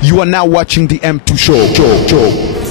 You are now watching the M2 Show.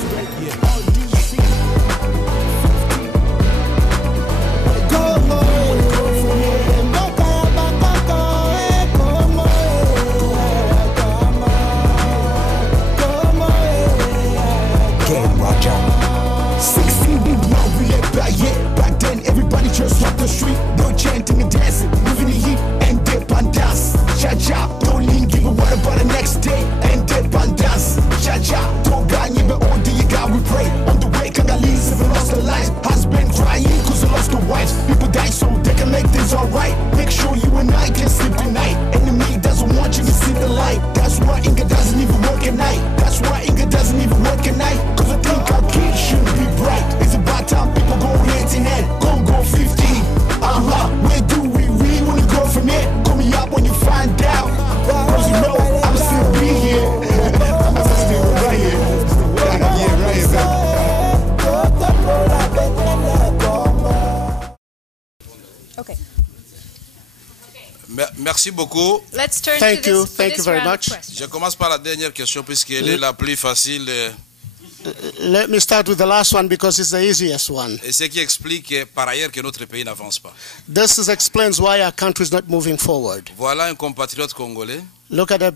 Back then, everybody just walked the street. No chanting and dancing, moving the heat and dip and dance. Cha-cha, don't lean, give a word about the next day and dip and dance. Cha-cha, don't got you, but all do you got, we pray. On the way, Congolese have lost their lives. Husband crying cause they lost their wives. People die so they can make things alright. Make sure you and I can sleep tonight. Enemy doesn't want you to see the light. That's why Inga doesn't even work at night. That's why Inga doesn't even work at night. Cause I think our kids should be bright. It's about time people go hand in hand. Go 15. Where do we really wanna go from here? Call me up when you find out. Cause you know I'm still be here. I'm still right here. Yeah, right here, man. Okay. Merci beaucoup. Let's turn Thank to you. this, Thank you very much. Je commence par la dernière question puisqu'elle est la plus facile. Let me start with the last one because it's the easiest one. Et ce qui explique par ailleurs que notre pays n'avance pas. This explains why our country is not moving forward. Voilà un compatriote congolais. Look at a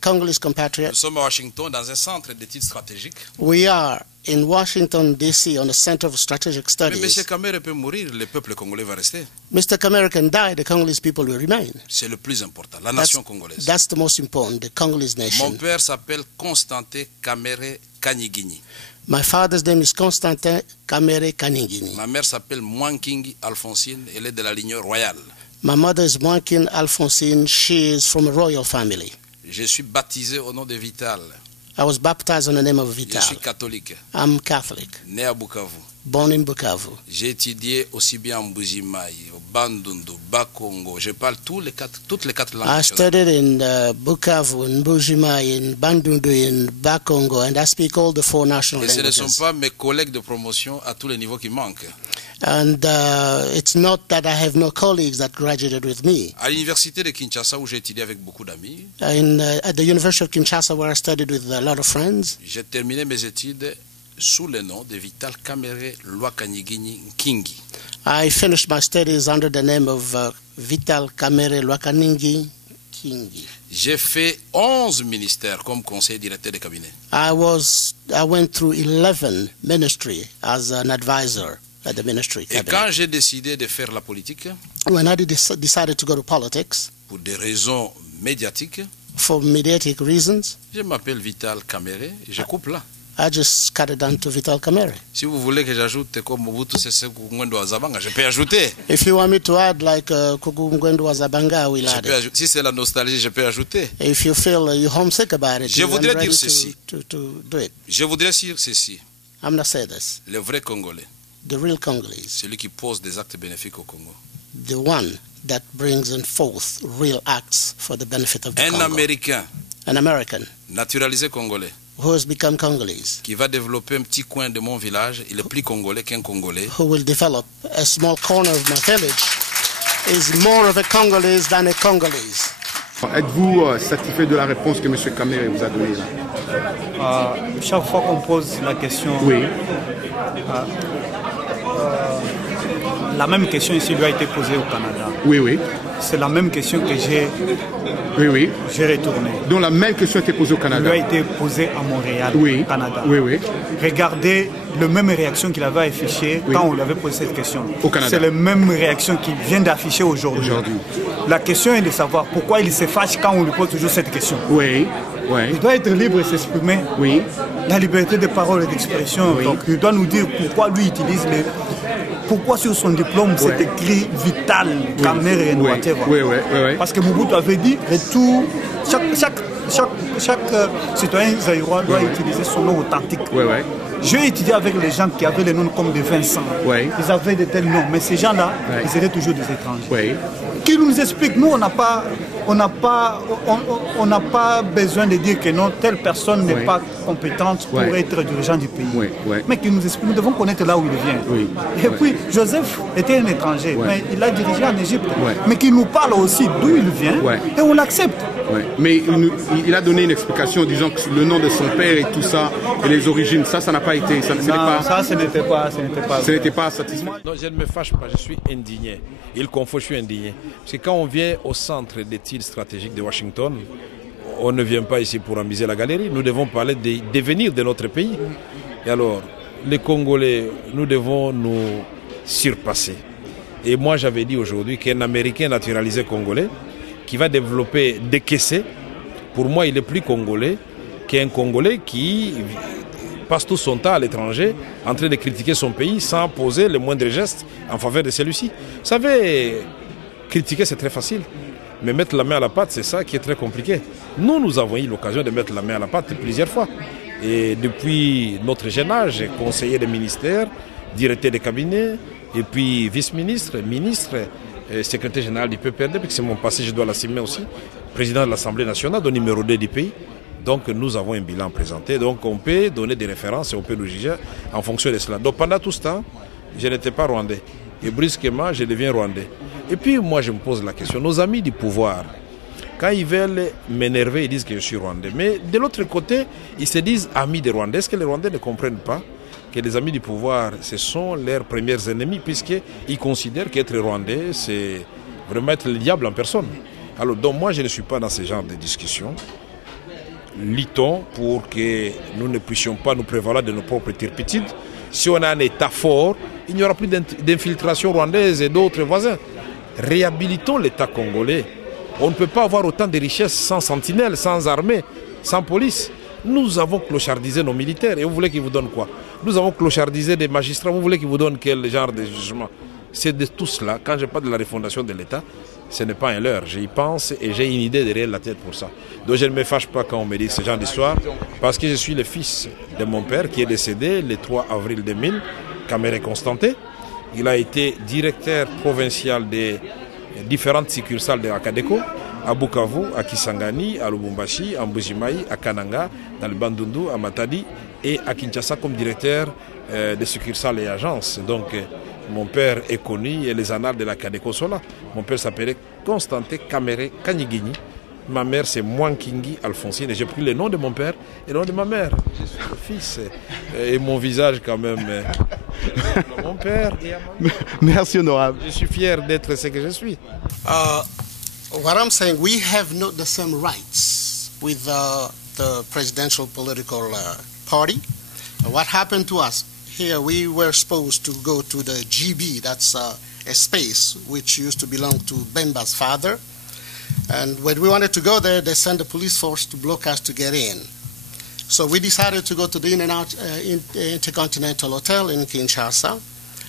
Congolese Nous compatriot. sommes à Washington dans un centre d'études stratégiques. We are in Washington, D.C., on the Center of Strategic Mais M. Studies. Kamere peut mourir, le peuple congolais va rester. Mr. Kamere can die, the Congolese people will remain. C'est le plus important, la nation congolaise. That's the most important, the Congolese Mon nation. père s'appelle Constantin Kamere Kanyigini. My father's name is Constantin Kamere Kaningini. Ma mère s'appelle Mwankingi Alphonsine, elle est de la lignée royale. My mother is Mwankin Alphonsine. She is from a royal family. Je suis baptisé au nom de Vital. I was baptized in the name of Je Vital. suis catholique, I'm Catholic, né à Bukavu. born in Bukavu. J'ai étudié aussi bien en Mbujimayi, au Bandundu, Bakongo. Je parle toutes les quatre langues. I studied in Bukavu, in Mbujimai, in Bandundu, in Bakongo, and I speak all the four national Et ce ne languages. sont pas mes collègues de promotion à tous les niveaux qui manquent. And it's not that I have no colleagues that graduated with me. À l'université de Kinshasa, où j'ai étudié avec beaucoup d'amis, At the University of Kinshasa, where I studied with a lot of friends, j'ai terminé mes études sous le nom de Vital Kamere Lwakanyigini Nkingi. I finished my studies under the name of Vital Kamere Lwakaningi Kingi. J'ai fait 11 ministères comme conseiller directeur de cabinet. I went through 11 ministry as an advisor at the ministry Et cabinet. quand j'ai décidé de faire la politique, When I decided to go to politics, pour des raisons médiatiques, for mediatic reasons, je m'appelle Vital Kamere et je coupe là. I just cut it down to Vital Kamere. Si vous voulez que j'ajoute comme Mobutu Sese Ngwendo wa Zabanga, je peux ajouter. If you want me to add like Kugu Mgwendu wa Zabanga, I will Je add peux it. ajouter. Si c'est la nostalgie, je peux ajouter. If you feel you're homesick about it, Je I'm voudrais ready dire ceci. to do it. Je voudrais dire ceci. I'm not saying this. Le vrai Congolais, The real Congolese, celui qui pose des actes bénéfiques au Congo. the one that brings in forth real acts for the benefit of the Un Congo. Américain, An American naturalisé congolais, who has become Congolese, qui va développer un petit coin de mon village, il est plus congolais qu'un Congolais. who will develop a small corner of my village, is more of a Congolese than a Congolese. Êtes-vous satisfait de la réponse que M. Kamere vous a donnée là? Chaque fois qu'on pose la question, Oui. la même question ici lui a été posée au Canada. Oui, oui. C'est la même question que j'ai retournée. Donc la même question a été posée au Lui Canada. a été posée à Montréal, Oui. au Canada. Oui, oui. Regardez la même réaction qu'il avait affichée quand on lui avait posé cette question. Au Canada. C'est la même réaction qu'il vient d'afficher aujourd'hui. La question est de savoir pourquoi il se fâche quand on lui pose toujours cette question. Oui, oui. Il doit être libre de s'exprimer. Oui. La liberté de parole et d'expression. Oui. Donc il doit nous dire pourquoi lui utilise les... Pourquoi sur son diplôme c'est écrit Vital Kamere Nwateva. Oui, oui, oui, oui. Parce que Mobutu avait dit retour, chaque citoyen zaïrois doit utiliser son nom authentique. Oui, oui. J'ai étudié avec les gens qui avaient les noms comme des Vincent. Oui. Ils avaient de tels noms, mais ces gens-là, Oui. ils étaient toujours des étrangers. Oui. Qui nous explique, nous on n'a pas on n'a pas besoin de dire que non, telle personne n'est pas compétente pour être dirigeant du pays. Mais qu'il nous explique, nous devons connaître là où il vient. Et puis, Joseph était un étranger, mais il a dirigé en Égypte. Mais qu'il nous parle aussi d'où il vient, et on l'accepte. Mais il a donné une explication disant que le nom de son père et tout ça, et les origines, ça n'a pas été... Ça n'était pas satisfaisant. Non, je ne me fâche pas, je suis indigné. Il confond, je suis indigné. Parce que quand on vient au centre d'études stratégiques de Washington, on ne vient pas ici pour amuser la galerie. Nous devons parler des devenirs de notre pays. Et alors, les Congolais, nous devons nous surpasser. Et moi, j'avais dit aujourd'hui qu'un Américain naturalisé congolais qui va développer des caissés, pour moi, il est plus congolais qu'un Congolais qui passe tout son temps à l'étranger en train de critiquer son pays sans poser le moindre geste en faveur de celui-ci. Vous savez, critiquer c'est très facile, mais mettre la main à la pâte, c'est ça qui est très compliqué. Nous avons eu l'occasion de mettre la main à la pâte plusieurs fois. Et depuis notre jeune âge, conseiller des ministères, directeur de cabinet, et puis vice-ministre, ministre, secrétaire général du PPRD, parce que c'est mon passé, je dois l'assumer aussi, président de l'Assemblée nationale, donc numéro 2 du pays. Donc nous avons un bilan présenté, donc on peut donner des références et on peut nous juger en fonction de cela. Donc pendant tout ce temps, je n'étais pas rwandais. Et brusquement, je deviens rwandais. Et puis moi, je me pose la question, nos amis du pouvoir, quand ils veulent m'énerver, ils disent que je suis rwandais. Mais de l'autre côté, ils se disent amis des Rwandais. Est-ce que les Rwandais ne comprennent pas que les amis du pouvoir, ce sont leurs premiers ennemis, puisqu'ils considèrent qu'être rwandais, c'est vraiment être le diable en personne. Alors donc moi, je ne suis pas dans ce genre de discussion. Luttons pour que nous ne puissions pas nous prévaloir de nos propres turpitudes. Si on a un État fort, il n'y aura plus d'infiltration rwandaise et d'autres voisins. Réhabilitons l'État congolais. On ne peut pas avoir autant de richesses sans sentinelles, sans armée, sans police. Nous avons clochardisé nos militaires et vous voulez qu'ils vous donnent quoi? Nous avons clochardisé des magistrats, vous voulez qu'ils vous donnent quel genre de jugement? C'est de tout cela. Quand je parle de la refondation de l'État, ce n'est pas un leurre. J'y pense et j'ai une idée derrière la tête pour ça. Donc je ne me fâche pas quand on me dit ce genre d'histoire, parce que je suis le fils de mon père qui est décédé le 3 avril 2000, Kamere Constantin. Il a été directeur provincial des différentes succursales de Akadeco, à Bukavu, à Kisangani, à Lubumbashi, à Mbujimayi, à Kananga, dans le Bandundu, à Matadi et à Kinshasa comme directeur des succursales et agences. Donc mon père est connu et les annales de la Kadeco sont là. Mon père s'appelait Constantin Kamere Kanyigini. Ma mère c'est Mwankingi Alphonsine et j'ai pris le nom de mon père et le nom de ma mère. Je suis le fils et mon visage quand même. Mon père et à ma mère. Merci honorable. Je suis fier d'être ce que je suis. What I'm saying, we have not the same rights with the presidential political party. What happened to us? Here we were supposed to go to the GB, that's a space which used to belong to Bemba's father. And when we wanted to go there, they sent the police force to block us to get in. So we decided to go to the Intercontinental Hotel in Kinshasa.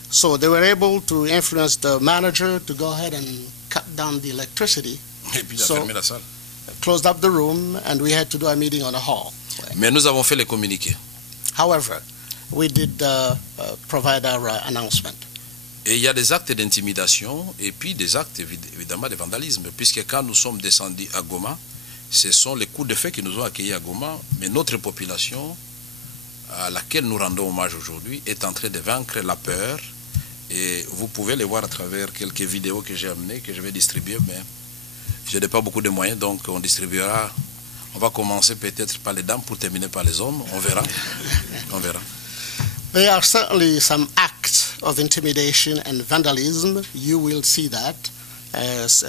So they were able to influence the manager to go ahead and cut down the electricity. Et puis il a fermé la salle. Closed up the room and we had to do a meeting on the hall. Mais nous avons fait les communiqués. However, we did provide our announcement. Et il y a des actes d'intimidation et puis des actes évidemment de vandalisme, puisque quand nous sommes descendus à Goma, ce sont les coups de feu qui nous ont accueillis à Goma, mais notre population, à laquelle nous rendons hommage aujourd'hui, est en train de vaincre la peur. Et vous pouvez les voir à travers quelques vidéos que j'ai amenées, que je vais distribuer, mais je n'ai pas beaucoup de moyens, donc on distribuera. On va commencer peut-être par les dames pour terminer par les hommes, on verra. On verra. There are certainly some acts of intimidation and vandalism. You will see that.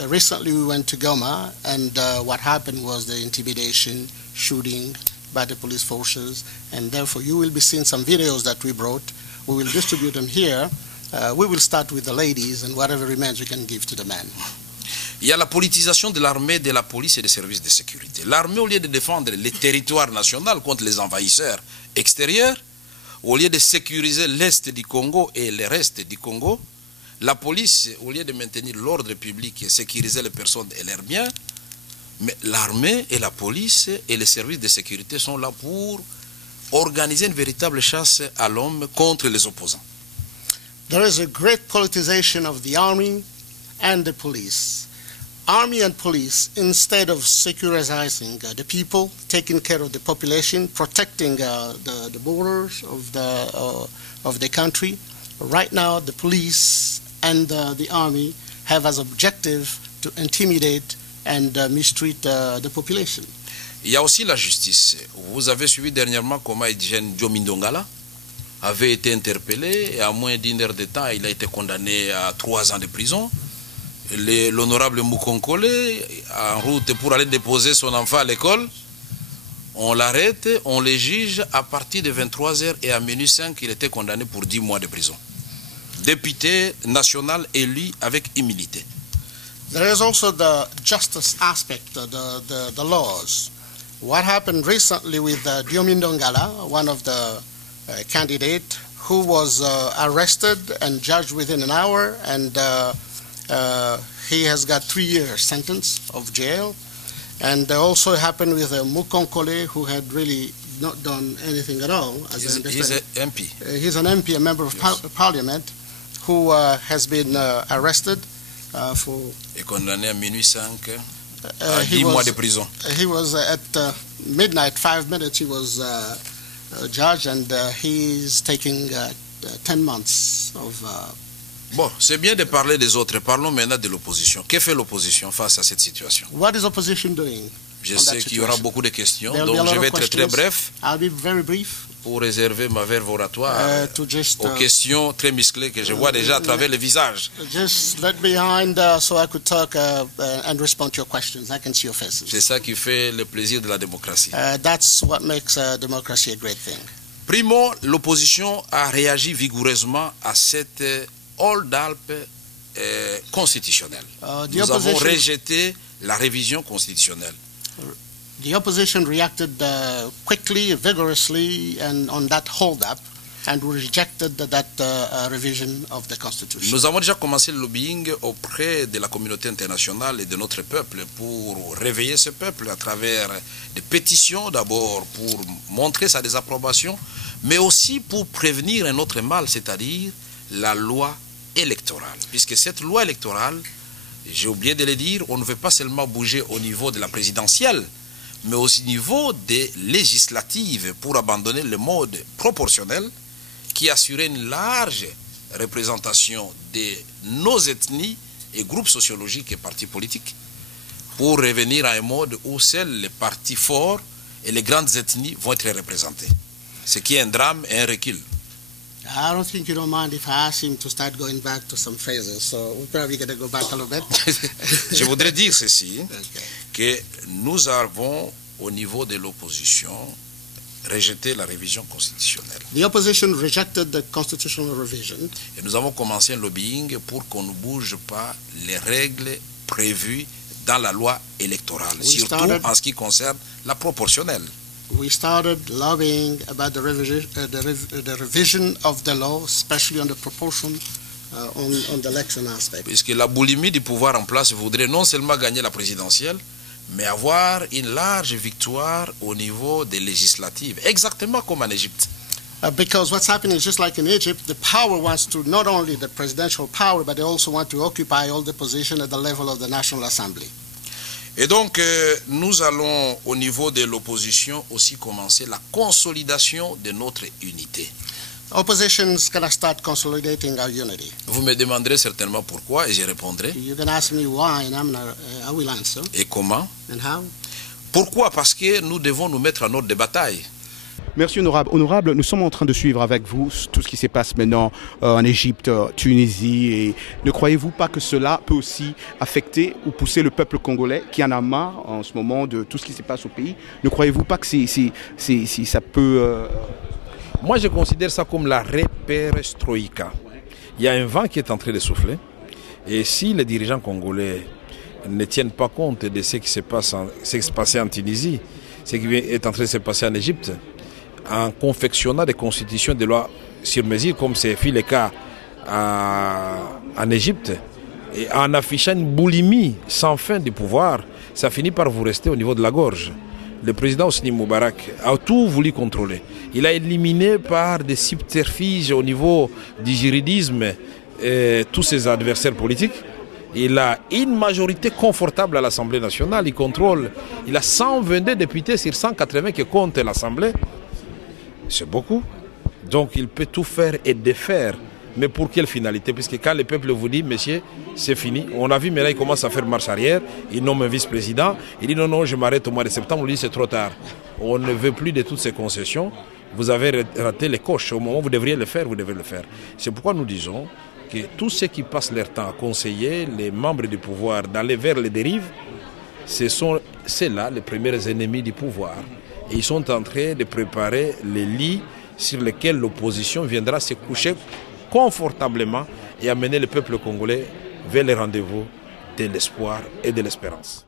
Recently we went to Goma, and what happened was the intimidation, shooting by the police forces, and therefore you will be seeing some videos that we brought. We will distribute them here. We will start with the ladies, and whatever remains we can give to the men. Il y a la politisation de l'armée, de la police et des services de sécurité. L'armée, au lieu de défendre les territoires nationaux contre les envahisseurs extérieurs, au lieu de sécuriser l'Est du Congo et le reste du Congo, la police, au lieu de maintenir l'ordre public et sécuriser les personnes et leurs biens, mais l'armée et la police et les services de sécurité sont là pour organiser une véritable chasse à l'homme contre les opposants. There is a great politicization of the army and the police. army and police, instead of securitizing the people, taking care of the population, protecting the borders of the country, right now the police and the army have as objective to intimidate and mistreat the population. Il y a aussi la justice. Vous avez suivi dernièrement comment Edjen Diomindongala avait été interpellé et à moins d'une heure de temps, il a été condamné à 3 ans de prison. L'honorable Mukonkole, en route pour aller déposer son enfant à l'école, on l'arrête, on le juge à partir de 23h et à minuit 5, il était condamné pour 10 mois de prison. Député national élu avec immunité. There is also the justice aspect, the laws. What happened recently with Diomindongala, one of the candidates who was arrested and judged within an hour, and he has got 3 years sentence of jail. And also happened with Mukonkole, who had really not done anything at all. He's an MP. He's an MP, a member of parliament, who has been arrested for... Et condamné à minuit 5 à 10 mois de prison. He was at midnight, 5 minutes, he was judged, and he's taking 10 months of... Bon, c'est bien de parler des autres. Parlons maintenant de l'opposition. Que fait l'opposition face à cette situation? What is opposition doing? Je sais qu'il y aura beaucoup de questions, donc je vais être très bref. I'll be very brief. Pour réserver ma verve oratoire aux questions très musclées que je vois déjà à travers le visage. Just let behind so I could talk and respond to your questions. I can see your faces. C'est ça qui fait le plaisir de la démocratie. That's what makes democracy a great thing. Primo, l'opposition a réagi vigoureusement à cette hold-up constitutionnelle. Nous avons rejeté la révision constitutionnelle. The opposition reacted quickly, vigorously, and on that hold-up, and rejected that revision of the Constitution. Nous avons déjà commencé le lobbying auprès de la communauté internationale et de notre peuple pour réveiller ce peuple à travers des pétitions, d'abord pour montrer sa désapprobation, mais aussi pour prévenir un autre mal, c'est-à-dire la loi électorale. Puisque cette loi électorale, j'ai oublié de le dire, on ne veut pas seulement bouger au niveau de la présidentielle, mais aussi au niveau des législatives pour abandonner le mode proportionnel qui assurait une large représentation de nos ethnies et groupes sociologiques et partis politiques pour revenir à un mode où seuls les partis forts et les grandes ethnies vont être représentés. Ce qui est un drame et un recul. I don't think you don't mind if I ask him to start going back to some phrases, so we're probably going to go back a little bit. Je voudrais dire ceci, que nous avons, au niveau de l'opposition, rejeté la révision constitutionnelle. The opposition rejected the constitutional revision. Et nous avons commencé un lobbying pour qu'on ne bouge pas les règles prévues dans la loi électorale, surtout en ce qui concerne la proportionnelle. We started lobbying about the revision of the law, especially on the proportion on the election aspect. Puisque la boulimie du pouvoir en place voudrait non seulement gagner la présidentielle, mais avoir une large victoire au niveau des législatives, exactement comme en Égypte. Because what's happening is just like in Egypt, the power wants to not only the presidential power, but they also want to occupy all the position at the level of the National Assembly. Et donc, nous allons, au niveau de l'opposition, aussi commencer la consolidation de notre unité. Opposition's going to start consolidating our unity. Vous me demanderez certainement pourquoi, et je répondrai. You're going to ask me why, and I will answer. Et comment? And how? Pourquoi? Parce que nous devons nous mettre en ordre de bataille. Merci honorable. Honorable, nous sommes en train de suivre avec vous tout ce qui se passe maintenant en Égypte, Tunisie. Et ne croyez-vous pas que cela peut aussi affecter ou pousser le peuple congolais qui en a marre en ce moment de tout ce qui se passe au pays? Ne croyez-vous pas que ça peut... Moi, je considère ça comme la perestroïka. Il y a un vent qui est en train de souffler. Et si les dirigeants congolais ne tiennent pas compte de ce qui se passe en Tunisie, ce qui est en train de se passer en Égypte, en confectionnant des constitutions, des lois sur mesure, comme c'est fait le cas en Égypte, et en affichant une boulimie sans fin du pouvoir, ça finit par vous rester au niveau de la gorge. Le président Hosni Moubarak a tout voulu contrôler. Il a éliminé par des subterfuges au niveau du juridisme tous ses adversaires politiques. Il a une majorité confortable à l'Assemblée nationale. Il a 122 députés sur 180 qui comptent l'Assemblée. C'est beaucoup. Donc il peut tout faire et défaire. Mais pour quelle finalité? Puisque quand le peuple vous dit, messieurs, c'est fini. On a vu maintenant, il commence à faire marche arrière. Il nomme un vice-président. Il dit non, je m'arrête au mois de septembre. On lui dit c'est trop tard. On ne veut plus de toutes ces concessions. Vous avez raté les coches. Au moment où vous devriez le faire, vous devez le faire. C'est pourquoi nous disons que tous ceux qui passent leur temps à conseiller les membres du pouvoir d'aller vers les dérives, c'est là les premiers ennemis du pouvoir. Et ils sont en train de préparer les lits sur lesquels l'opposition viendra se coucher confortablement et amener le peuple congolais vers les rendez-vous de l'espoir et de l'espérance.